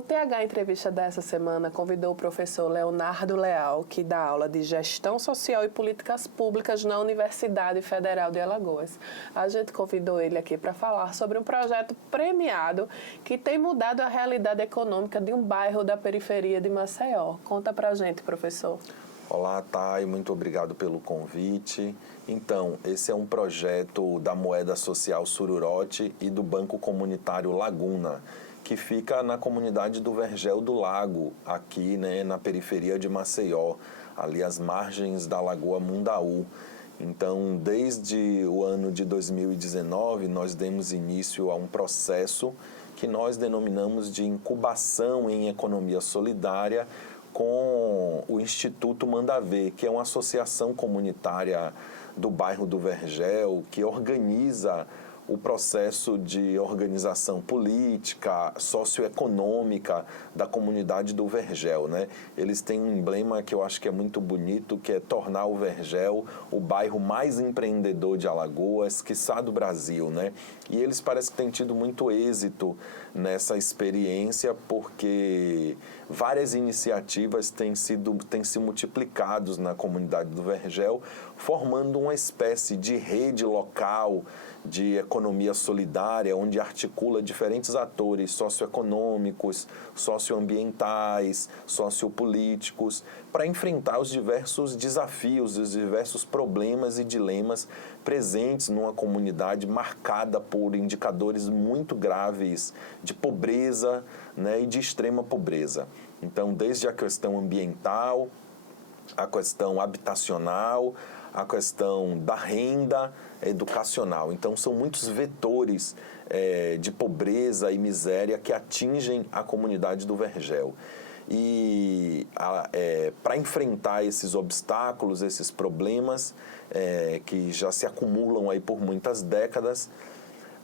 O TH Entrevista dessa semana convidou o professor Leonardo Leal, que dá aula de Gestão Social e Políticas Públicas na Universidade Federal de Alagoas. A gente convidou ele aqui para falar sobre um projeto premiado que tem mudado a realidade econômica de um bairro da periferia de Maceió. Conta pra gente, professor. Olá, Thay, muito obrigado pelo convite. Então, esse é um projeto da Moeda Social Sururote e do Banco Comunitário Laguna, que fica na comunidade do Vergel do Lago, aqui, na periferia de Maceió, ali às margens da Lagoa Mundaú. Então, desde o ano de 2019, nós demos início a um processo que nós denominamos de incubação em economia solidária com o Instituto Mandavé, que é uma associação comunitária do bairro do Vergel, que organiza o processo de organização política, socioeconômica da comunidade do Vergel, né? Eles têm um emblema que eu acho que é muito bonito, que é tornar o Vergel o bairro mais empreendedor de Alagoas, quiçá do Brasil, né? E eles parecem que têm tido muito êxito nessa experiência, porque várias iniciativas têm se multiplicados na comunidade do Vergel, formando uma espécie de rede local de economia solidária, onde articula diferentes atores socioeconômicos, socioambientais, sociopolíticos, para enfrentar os diversos desafios, os diversos problemas e dilemas presentes numa comunidade marcada por indicadores muito graves de pobreza, né, e de extrema pobreza. Então, desde a questão ambiental, a questão habitacional, a questão da renda educacional. Então, são muitos vetores de pobreza e miséria que atingem a comunidade do Vergel. E para enfrentar esses obstáculos, esses problemas que já se acumulam aí por muitas décadas,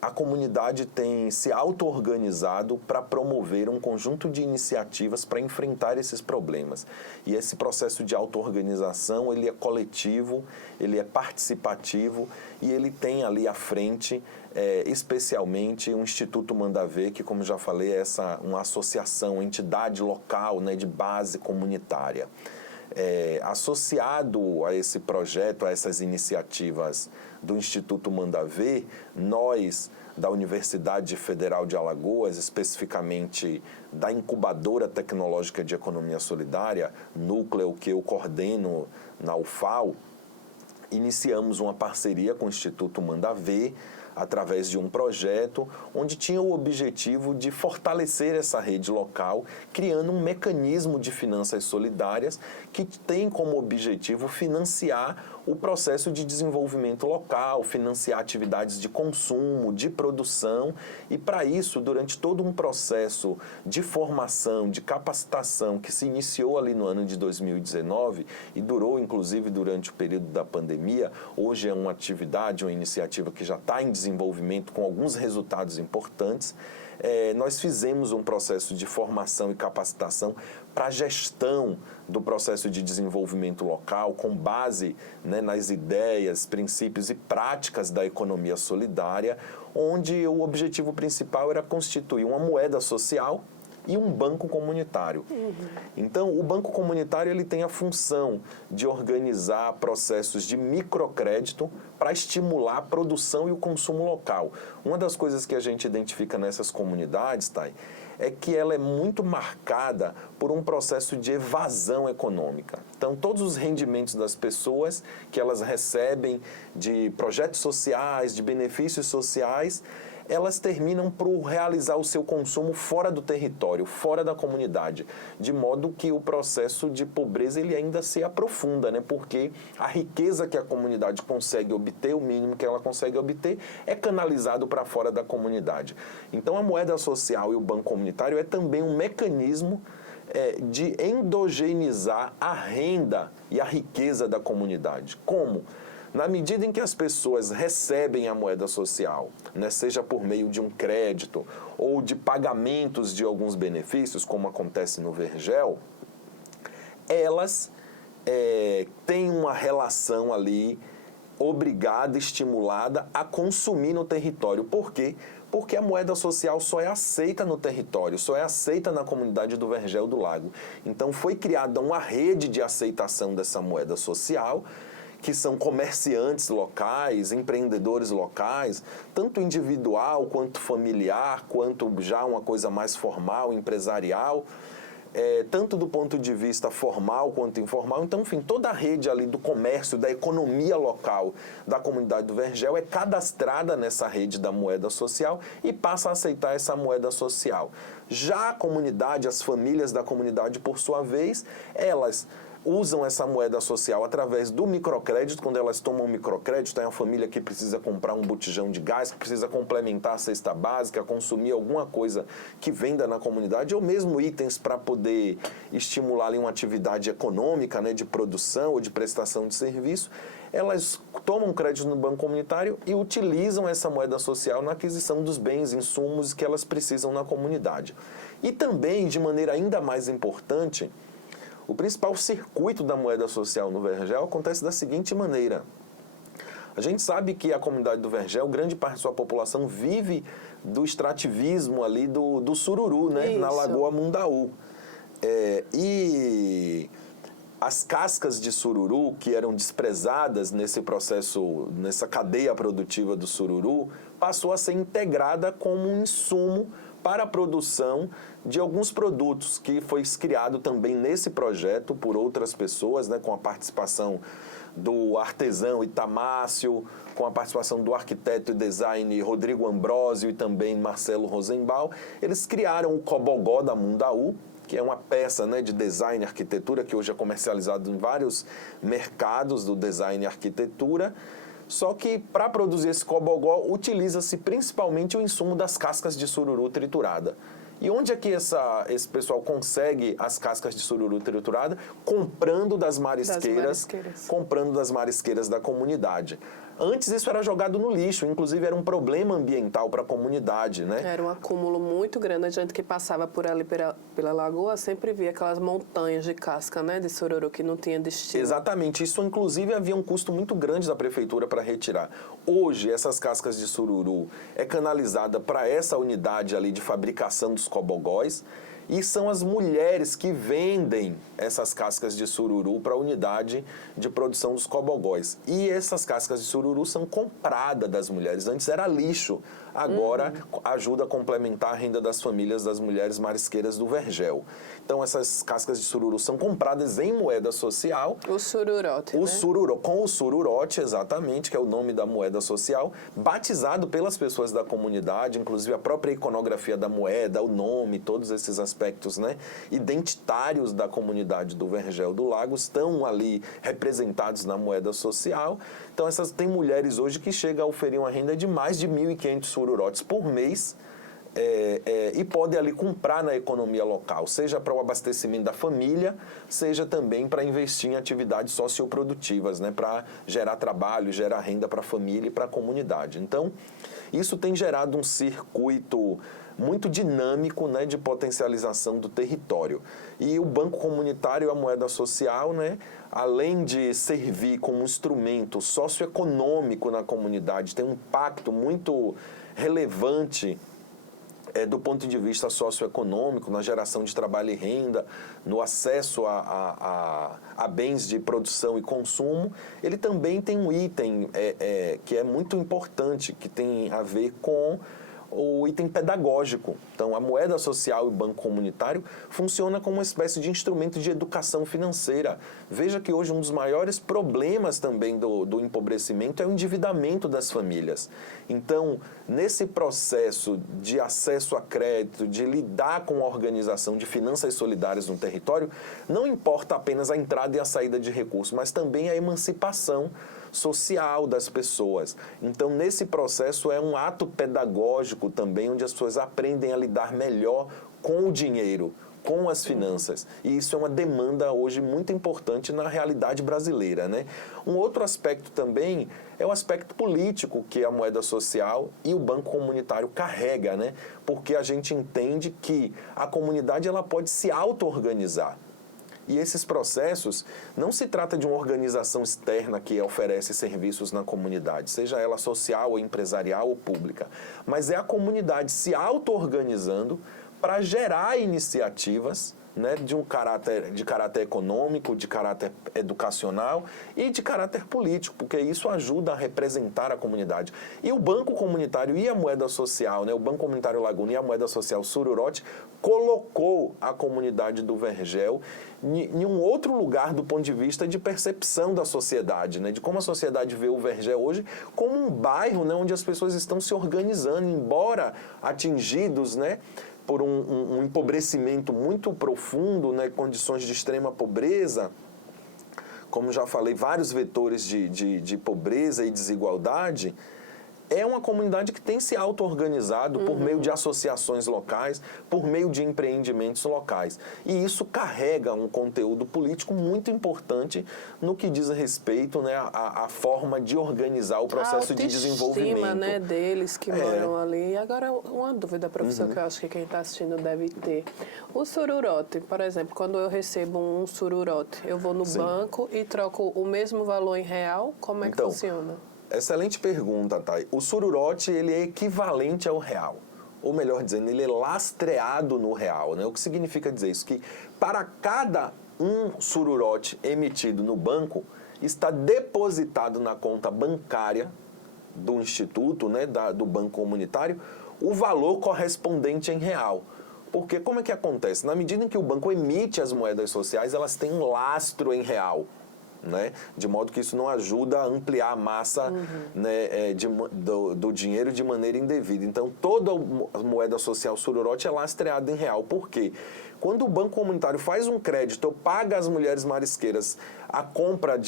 a comunidade tem se auto-organizado para promover um conjunto de iniciativas para enfrentar esses problemas. E esse processo de auto-organização, ele é coletivo, ele é participativo e ele tem ali à frente, especialmente o Instituto Mandavé, que, como já falei, é uma associação, uma entidade local, né, de base comunitária. Associado a esse projeto, a essas iniciativas do Instituto Mandavé, nós, da Universidade Federal de Alagoas, especificamente da Incubadora Tecnológica de Economia Solidária, núcleo que eu coordeno na UFAL, iniciamos uma parceria com o Instituto Mandavé, através de um projeto onde tinha o objetivo de fortalecer essa rede local, criando um mecanismo de finanças solidárias que tem como objetivo financiar o processo de desenvolvimento local, financiar atividades de consumo, de produção, e para isso, durante todo um processo de formação, de capacitação que se iniciou ali no ano de 2019 e durou inclusive durante o período da pandemia, hoje é uma atividade, uma iniciativa que já está em desenvolvimento com alguns resultados importantes. Nós fizemos um processo de formação e capacitação para a gestão do processo de desenvolvimento local com base, né, nas ideias, princípios e práticas da economia solidária, onde o objetivo principal era constituir uma moeda social e um banco comunitário. Então, o banco comunitário ele tem a função de organizar processos de microcrédito para estimular a produção e o consumo local. Uma das coisas que a gente identifica nessas comunidades, Thay, é que ela é muito marcada por um processo de evasão econômica. Então, todos os rendimentos das pessoas que elas recebem de projetos sociais, de benefícios sociais, elas terminam por realizar o seu consumo fora do território, fora da comunidade, de modo que o processo de pobreza ele ainda se aprofunda, né? Porque a riqueza que a comunidade consegue obter, o mínimo que ela consegue obter, é canalizado para fora da comunidade. Então, a moeda social e o banco comunitário é também um mecanismo de endogenizar a renda e a riqueza da comunidade. Como? Na medida em que as pessoas recebem a moeda social, né, seja por meio de um crédito ou de pagamentos de alguns benefícios, como acontece no Vergel, elas têm uma relação ali obrigada, estimulada a consumir no território. Por quê? porque a moeda social só é aceita no território, só é aceita na comunidade do Vergel do Lago. Então foi criada uma rede de aceitação dessa moeda social, que são comerciantes locais, empreendedores locais, tanto individual quanto familiar, quanto já uma coisa mais formal, empresarial, tanto do ponto de vista formal quanto informal. Então, enfim, toda a rede ali do comércio, da economia local da comunidade do Vergel é cadastrada nessa rede da moeda social e passa a aceitar essa moeda social. Já a comunidade, as famílias da comunidade, por sua vez, elas usam essa moeda social através do microcrédito. Quando elas tomam um microcrédito, tem uma família que precisa comprar um botijão de gás, que precisa complementar a cesta básica, consumir alguma coisa que venda na comunidade, ou mesmo itens para poder estimular ali uma atividade econômica, né, de produção ou de prestação de serviço. Elas tomam crédito no banco comunitário e utilizam essa moeda social na aquisição dos bens, insumos que elas precisam na comunidade. E também, de maneira ainda mais importante, o principal circuito da moeda social no Vergel acontece da seguinte maneira. A gente sabe que a comunidade do Vergel, grande parte de sua população vive do extrativismo ali do sururu, né? Na Lagoa Mundaú. E as cascas de sururu, que eram desprezadas nesse processo, nessa cadeia produtiva do sururu, passou a ser integrada como um insumo para a produção de alguns produtos, que foi criado também nesse projeto por outras pessoas, né, com a participação do artesão Itamácio, com a participação do arquiteto e design Rodrigo Ambrósio e também Marcelo Rosenbaum. Eles criaram o Cobogó da Mundaú, que é uma peça, né, de design e arquitetura, que hoje é comercializado em vários mercados do design e arquitetura. Só que, para produzir esse cobogó, utiliza-se principalmente o insumo das cascas de sururu triturada. E onde é que esse pessoal consegue as cascas de sururu triturada? Comprando das marisqueiras. Comprando das marisqueiras da comunidade. Antes isso era jogado no lixo, inclusive era um problema ambiental para a comunidade, né? Era um acúmulo muito grande. A gente que passava por ali pela lagoa sempre via aquelas montanhas de casca, né, de sururu que não tinha destino. Exatamente. Isso, inclusive, havia um custo muito grande da prefeitura para retirar. Hoje, essas cascas de sururu é canalizada para essa unidade ali de fabricação dos cobogóis. E são as mulheres que vendem essas cascas de sururu para a unidade de produção dos cobogóis. E essas cascas de sururu são compradas das mulheres. Antes era lixo, agora ajuda a complementar a renda das famílias das mulheres marisqueiras do Vergel. Então essas cascas de sururu são compradas em moeda social. O sururote, né? Com o sururote, exatamente, que é o nome da moeda social, batizado pelas pessoas da comunidade, inclusive a própria iconografia da moeda, o nome, todos esses aspectos, né, identitários da comunidade do Vergel do Lago estão ali representados na moeda social. Então tem mulheres hoje que chegam a oferir uma renda de mais de 1.500 sururotes por mês, e podem ali comprar na economia local, seja para o abastecimento da família, seja também para investir em atividades socioprodutivas, né, para gerar trabalho, gerar renda para a família e para a comunidade. Então, isso tem gerado um circuito muito dinâmico, né, de potencialização do território. E o Banco Comunitário, a moeda social, né, além de servir como um instrumento socioeconômico na comunidade, tem um impacto muito relevante do ponto de vista socioeconômico, na geração de trabalho e renda, no acesso a bens de produção e consumo. Ele também tem um item que é muito importante, que tem a ver com o item pedagógico. Então, a moeda social e o banco comunitário funciona como uma espécie de instrumento de educação financeira. Veja que hoje um dos maiores problemas também do empobrecimento é o endividamento das famílias. Então, nesse processo de acesso a crédito, de lidar com a organização de finanças solidárias no território, não importa apenas a entrada e a saída de recursos, mas também a emancipação social das pessoas. Então, nesse processo é um ato pedagógico também, onde as pessoas aprendem a lidar melhor com o dinheiro, com as finanças. E isso é uma demanda hoje muito importante na realidade brasileira, né? Um outro aspecto também é o aspecto político que a moeda social e o banco comunitário carrega, né? Porque a gente entende que a comunidade ela pode se auto-organizar. E esses processos, não se trata de uma organização externa que oferece serviços na comunidade, seja ela social, ou empresarial ou pública, mas é a comunidade se auto-organizando para gerar iniciativas, né, de caráter econômico, de caráter educacional e de caráter político, porque isso ajuda a representar a comunidade. E o Banco Comunitário e a Moeda Social, né, o Banco Comunitário Laguna e a Moeda Social Sururoti, colocou a comunidade do Vergel em um outro lugar do ponto de vista de percepção da sociedade, né, de como a sociedade vê o Vergel hoje como um bairro, né, onde as pessoas estão se organizando, embora atingidos, né, por um empobrecimento muito profundo, né, condições de extrema pobreza, como já falei, vários vetores de pobreza e desigualdade. É uma comunidade que tem se auto-organizado por meio de associações locais, por meio de empreendimentos locais. E isso carrega um conteúdo político muito importante no que diz respeito, né, à forma de organizar o processo de desenvolvimento. A autoestima, né, deles que moram ali. E agora, uma dúvida, professor, que eu acho que quem está assistindo deve ter. O sururote, por exemplo, quando eu recebo um sururote, eu vou no banco e troco o mesmo valor em real? Como é que funciona? Excelente pergunta, Thay. O sururote, ele é equivalente ao real. Ou melhor dizendo, ele é lastreado no real, né? O que significa dizer isso? Que para cada um sururote emitido no banco, está depositado na conta bancária do instituto, né, do banco comunitário, o valor correspondente em real. Porque como é que acontece? Na medida em que o banco emite as moedas sociais, elas têm um lastro em real. Né? De modo que isso não ajuda a ampliar a massa né, do dinheiro de maneira indevida. Então, toda a moeda social sururote é lastreada em real. Por quê? Quando o Banco Comunitário faz um crédito ou paga às mulheres marisqueiras a compra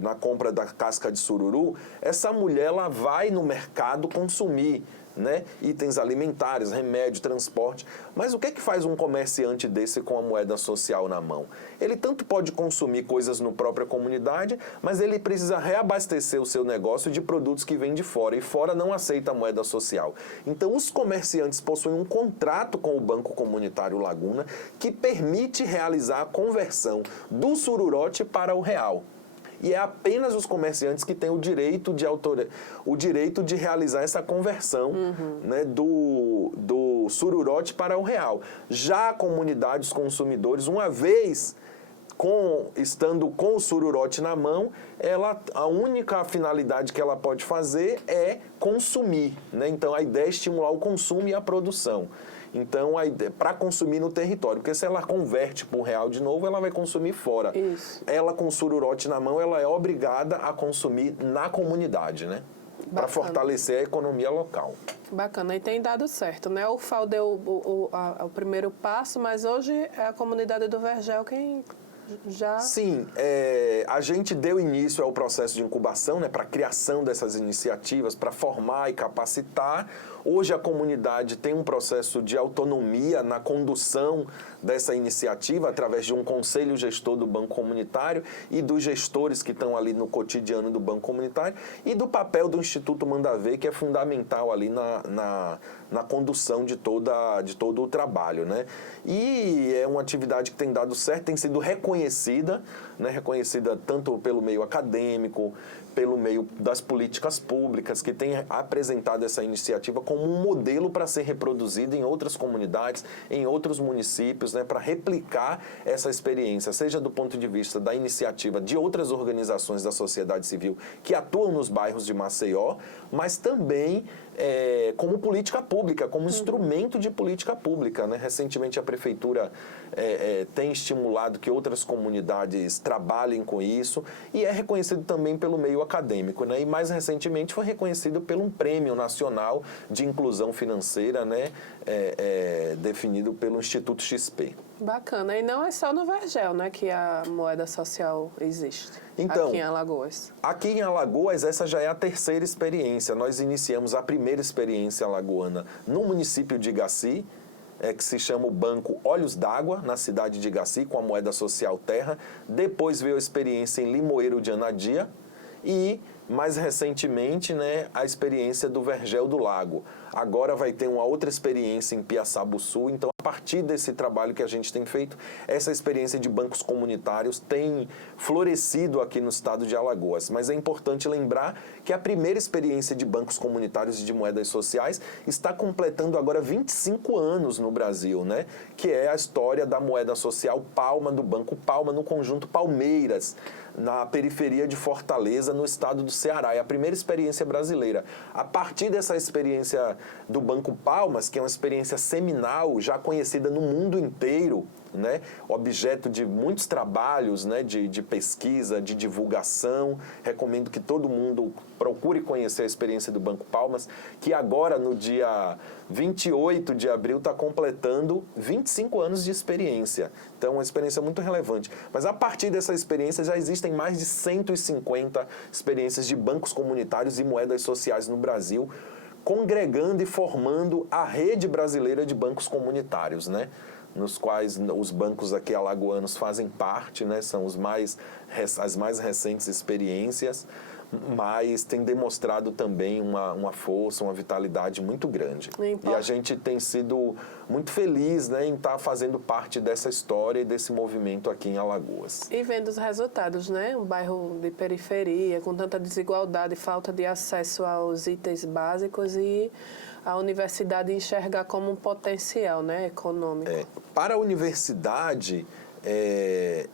na compra da casca de sururu, essa mulher ela vai no mercado consumir, né, itens alimentares, remédio, transporte. Mas o que é que faz um comerciante desse com a moeda social na mão? Ele tanto pode consumir coisas na própria comunidade, mas ele precisa reabastecer o seu negócio de produtos que vêm de fora, e fora não aceita a moeda social. Então, os comerciantes possuem um contrato com o Banco Comunitário Laguna que permite realizar a conversão do sururote para o real. E é apenas os comerciantes que têm o direito de realizar essa conversão né, do sururote para o real. Já a comunidade, os consumidores, uma vez estando com o sururote na mão, a única finalidade que ela pode fazer é consumir. Né? Então, a ideia é estimular o consumo e a produção. Então, para consumir no território, porque se ela converte para o real de novo, ela vai consumir fora. Isso. Ela, com o sururote na mão, ela é obrigada a consumir na comunidade, né? Para fortalecer a economia local. Bacana, e tem dado certo, né? O FAO deu o primeiro passo, mas hoje é a comunidade do Vergel quem já... Sim, a gente deu início ao processo de incubação, né, para a criação dessas iniciativas, para formar e capacitar. Hoje a comunidade tem um processo de autonomia na condução dessa iniciativa, através de um conselho gestor do Banco Comunitário e dos gestores que estão ali no cotidiano do Banco Comunitário, e do papel do Instituto Mandavé, que é fundamental ali na condução de todo o trabalho, né? E é uma atividade que tem dado certo, tem sido reconhecida, né? Reconhecida tanto pelo meio acadêmico, pelo meio das políticas públicas, que tem apresentado essa iniciativa como um modelo para ser reproduzido em outras comunidades, em outros municípios, né, para replicar essa experiência, seja do ponto de vista da iniciativa de outras organizações da sociedade civil que atuam nos bairros de Maceió, mas também como política pública, como instrumento de política pública. Né? Recentemente a Prefeitura tem estimulado que outras comunidades trabalhem com isso, e é reconhecido também pelo meio acadêmico, né? E mais recentemente foi reconhecido por um prêmio nacional de inclusão financeira, né? Definido pelo Instituto XP. Bacana, e não é só no Vergel, né, que a moeda social existe, então, aqui em Alagoas. Aqui em Alagoas, essa já é a terceira experiência. Nós iniciamos a primeira experiência alagoana no município de Igaci, que se chama o Banco Olhos d'Água, na cidade de Igaci, com a moeda social terra. Depois veio a experiência em Limoeiro de Anadia, e mais recentemente, né, a experiência do Vergel do Lago. Agora vai ter uma outra experiência em Piaçabuçu. Então, a partir desse trabalho que a gente tem feito, essa experiência de bancos comunitários tem florescido aqui no estado de Alagoas. Mas é importante lembrar que a primeira experiência de bancos comunitários e de moedas sociais está completando agora 25 anos no Brasil, né? Que é a história da moeda social Palma, do Banco Palma, no conjunto Palmeiras, na periferia de Fortaleza, no estado do Ceará. É a primeira experiência brasileira. A partir dessa experiência do Banco Palmas, que é uma experiência seminal, já conhecida no mundo inteiro, né? Objeto de muitos trabalhos, né? de pesquisa, de divulgação. Recomendo que todo mundo procure conhecer a experiência do Banco Palmas, que agora, no dia 28 de abril, está completando 25 anos de experiência. Então, uma experiência muito relevante. Mas, a partir dessa experiência, já existem mais de 150 experiências de bancos comunitários e moedas sociais no Brasil, congregando e formando a rede brasileira de bancos comunitários, né? Nos quais os bancos aqui alagoanos fazem parte, né? São as mais recentes experiências, mas tem demonstrado também uma força, uma vitalidade muito grande. E a gente tem sido muito feliz, né, em estar fazendo parte dessa história e desse movimento aqui em Alagoas. E vendo os resultados, né? Um bairro de periferia, com tanta desigualdade, falta de acesso aos itens básicos e a universidade enxergar como um potencial, né, econômico. Para a universidade,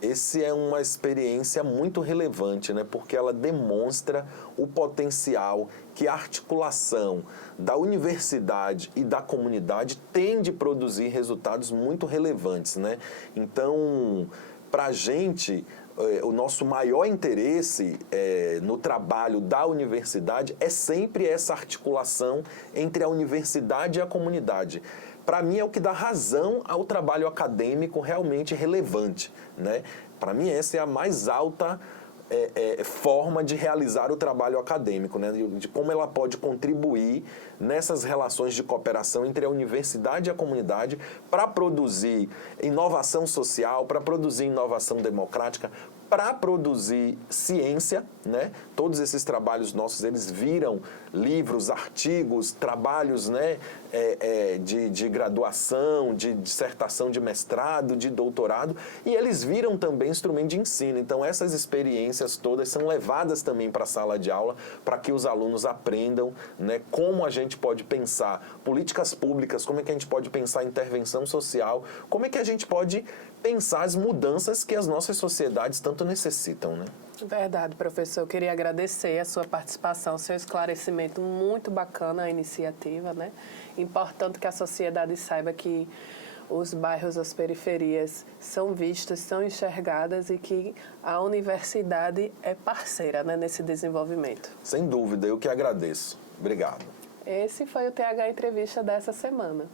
essa é uma experiência muito relevante, né? Porque ela demonstra o potencial que a articulação da universidade e da comunidade tem de produzir resultados muito relevantes, né? Então, para a gente, o nosso maior interesse no trabalho da universidade é sempre essa articulação entre a universidade e a comunidade. Para mim, é o que dá razão ao trabalho acadêmico realmente relevante, né? Para mim, essa é a mais alta forma de realizar o trabalho acadêmico, né? De como ela pode contribuir nessas relações de cooperação entre a universidade e a comunidade para produzir inovação social, para produzir inovação democrática, para produzir ciência, né? Todos esses trabalhos nossos, eles viram livros, artigos, trabalhos, né? De graduação, de dissertação de mestrado, de doutorado, e eles viram também instrumento de ensino. Então, essas experiências todas são levadas também para a sala de aula, para que os alunos aprendam, né, como a gente pode pensar políticas públicas, como é que a gente pode pensar intervenção social, como é que a gente pode pensar as mudanças que as nossas sociedades tanto necessitam, né? Verdade, professor. Eu queria agradecer a sua participação, seu esclarecimento, muito bacana a iniciativa, né? Importante que a sociedade saiba que os bairros, as periferias são vistos, são enxergadas e que a universidade é parceira, né, nesse desenvolvimento. Sem dúvida, eu que agradeço. Obrigado. Esse foi o TH Entrevista dessa semana.